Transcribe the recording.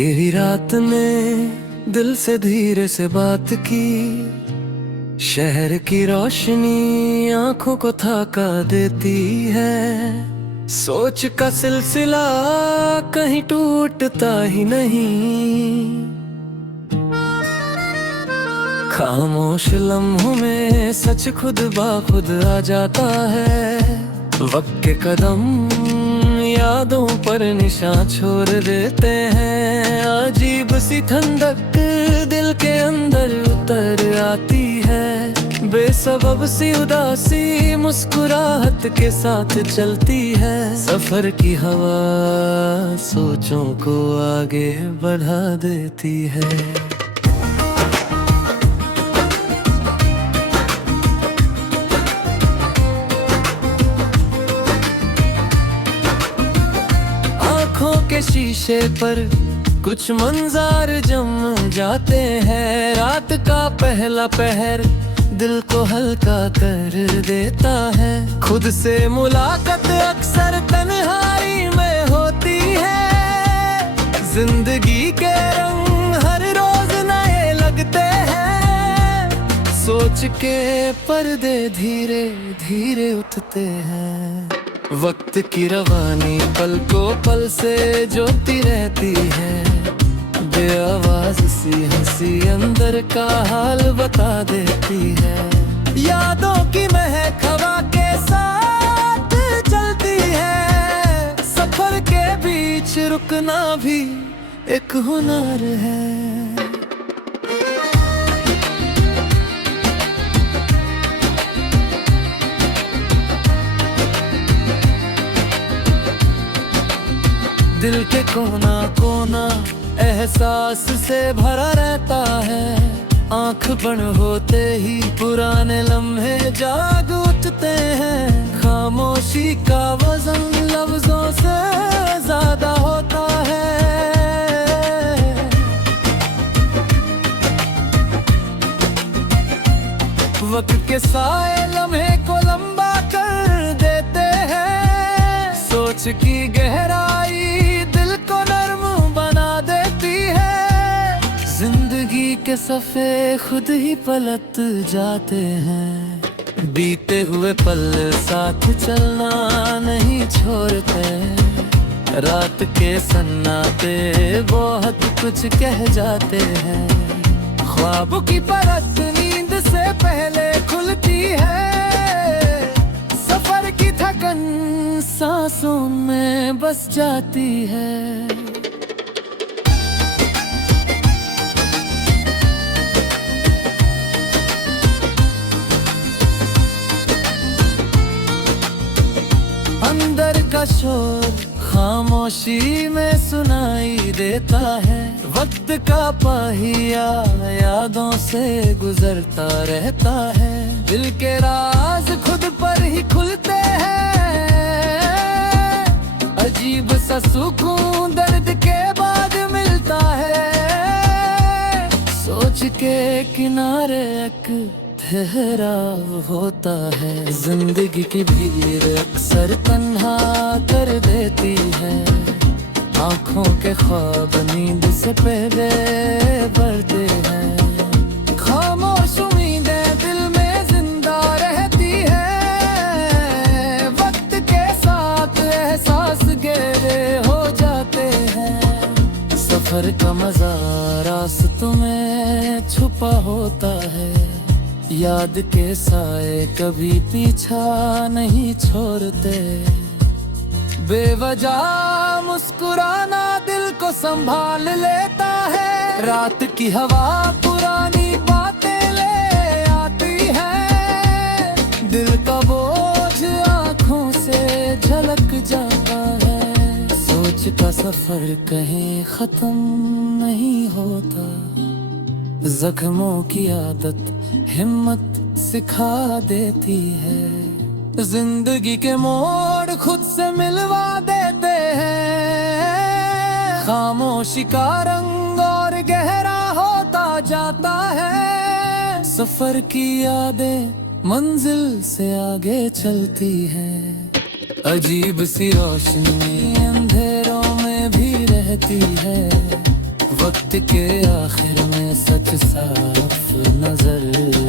गहरी रात ने दिल से धीरे से बात की। शहर की रोशनी आंखों को थका देती है। सोच का सिलसिला कहीं टूटता ही नहीं। खामोश लम्हों में सच खुद बाखुद आ जाता है। वक्त के कदम यादों पर निशान छोड़ देते हैं। अजीब सी ठंडक दिल के अंदर उतर आती है। बेसबब सी उदासी मुस्कुराहट के साथ चलती है। सफर की हवा सोचों को आगे बढ़ा देती है। के शीशे पर कुछ मंज़र जम जाते हैं। रात का पहला पहर दिल को हल्का कर देता है। खुद से मुलाकात अक्सर तन्हाई में होती है। जिंदगी के रंग हर रोज नए लगते हैं। सोच के पर्दे धीरे धीरे उठते हैं। वक्त की रवानी पल को पल से जोती रहती है। बेआवाज सी हंसी अंदर का हाल बता देती है। यादों की महक हवा के साथ चलती है। सफर के बीच रुकना भी एक हुनर है। दिल के कोना कोना एहसास से भरा रहता है। आंख बंद होते ही पुराने लम्हे जाग उठते हैं। खामोशी का वजन लफ्जों से ज्यादा होता है। वक्त के साए लम्हे को लंबा कर देते हैं। सोच की गहराई के सफ़े खुद ही पलट जाते हैं। बीते हुए पल साथ चलना नहीं छोड़ते। रात के सन्नाटे बहुत कुछ कह जाते हैं। ख्वाबों की परत नींद से पहले खुलती है। सफर की थकन सांसों में बस जाती है। अंदर का शोर खामोशी में सुनाई देता है। वक्त का पहिया यादों से गुजरता रहता है। दिल के राज खुद पर ही खुलते हैं। अजीब सा सुकून दर्द के बाद मिलता है। सोच के किनारे एक ठहराव होता है। जिंदगी की भीड़ अक्सर तन्हा कर देती है। आंखों के ख्वाब नींद से पहले बढ़ते हैं। खामोश उम्मीदें दिल में जिंदा रहती है। वक्त के साथ एहसास गहरे हो जाते हैं। सफर का मजा रास्तों में छुपा होता है। याद के साए कभी पीछा नहीं छोड़ते। बेवजह मुस्कुराना दिल को संभाल लेता है। रात की हवा पुरानी बातें ले आती है। दिल का बोझ आँखों से झलक जाता है। सोच का सफर कहीं खत्म नहीं होता। जख्मों की आदत हिम्मत सिखा देती है। जिंदगी के मोड़ खुद से मिलवा देते हैं। खामोशी का रंग और गहरा होता जाता है। सफर की यादें मंजिल से आगे चलती है। अजीब सी रोशनी अंधेरों में भी रहती है। वक्त के आखिर में सच साफ नजर